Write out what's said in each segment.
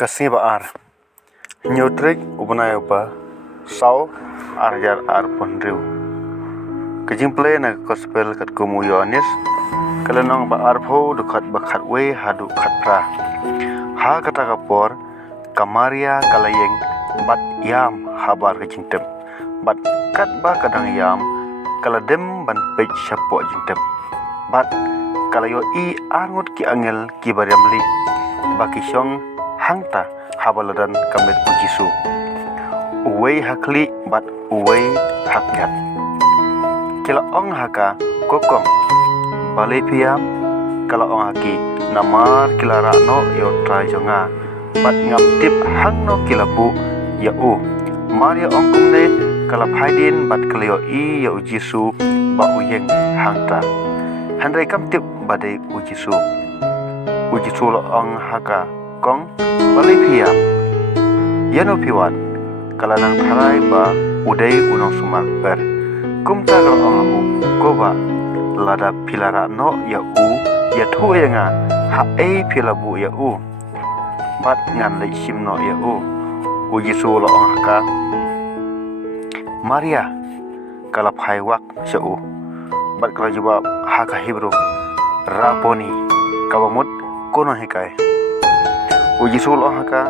Kasih baar nyotrik ubnai upa sau arjar arpon riu kejing play na gospel kat kumu Ioannis kalenong ba arpho dukat bakat we hadu kat pra ha kata kapor kamaria kalayeng bat yam habar kejing tem bat kat ba kadang yam kaladem ban pej syapo jingtem bat kalayo I angut ki angel ki bariamli baki syong hangta habaladan kamet jisu uwei hakli bat uwei hakjat kila ong haka kokong balai piam kala ong haki namar kila rano yo try jonga bat ngam tip hangno kila bu ya u Maria ong kumne kala phaidin bat kalio I ya jisu ba uyeng hangta handai kam tip badai jisu lo ong haka kong balai piam yano piwan kala nang tharai ba udai unong sumak ber kumta kala ong aku koba lada pilara no ya u ya thu yenga ha ei pilabu ya u bat ngan lei sim no ya u jisu lo ong haka Maria kala phai wak se u bat kala jawab haka Hebrew Rabboni kabamut kono hekai jisu lo haka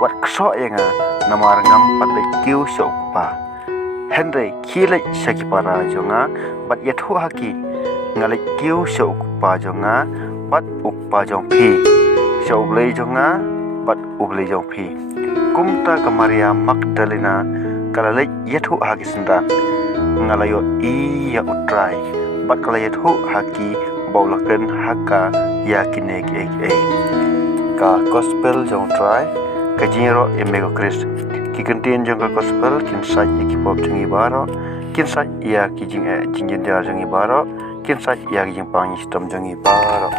wat kso yenga namar ngam patle kiu sokpa henry khile sakipara jonga bat yathu haki ngale kiu sokpa jonga bat ukpa jong phi soblei jonga bat ublei jong phi kumta ka Maria Magdalena kalale yathu haki senda ngalayo I ya utrai bat kala yathu haki baulaken haka yakinek ek ka gospel jong try ka jinro emego Christ ki contain jong ka gospel kin sa ki pop jingi baro kin sa ya ki jing jingjin dia jingi baro kin sa ya ki jing pang system jingi baro